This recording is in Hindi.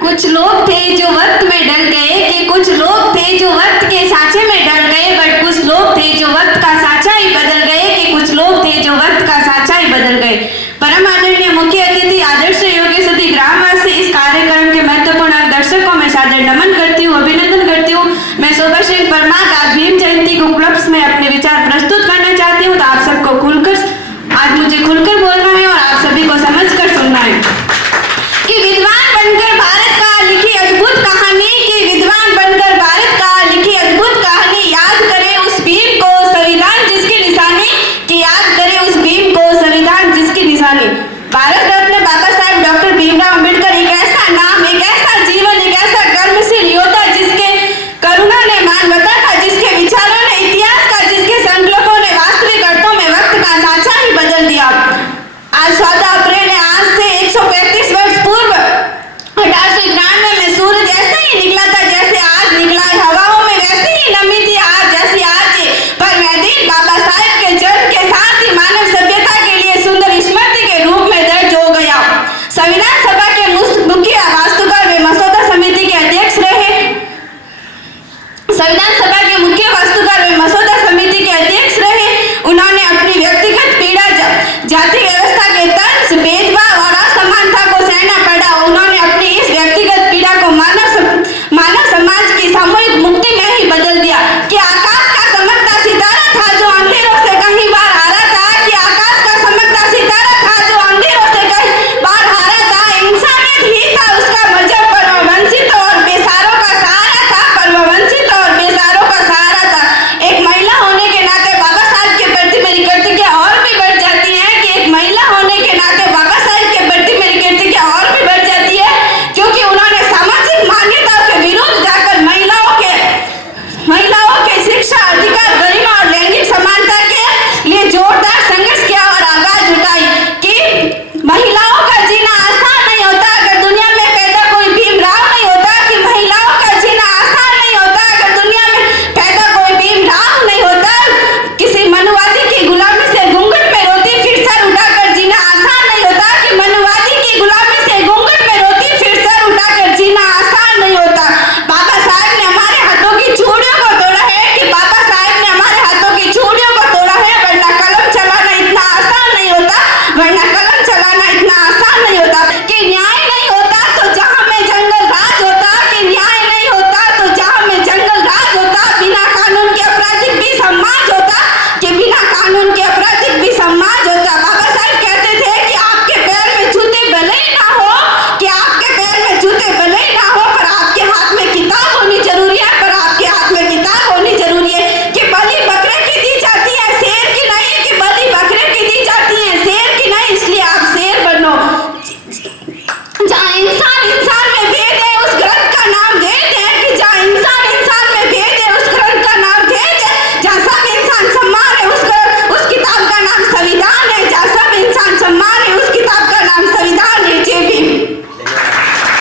कुछ लोग थे जो वक्त में ढल गए, कि कुछ लोग थे जो वक्त के साँचे में ढल गए, बट कुछ लोग थे जो वक्त का साँचा ही बदल गए, कि कुछ लोग थे जो वक्त का साँचा ही बदल गए। परम आदरणीय मुख्य अतिथि आदर्श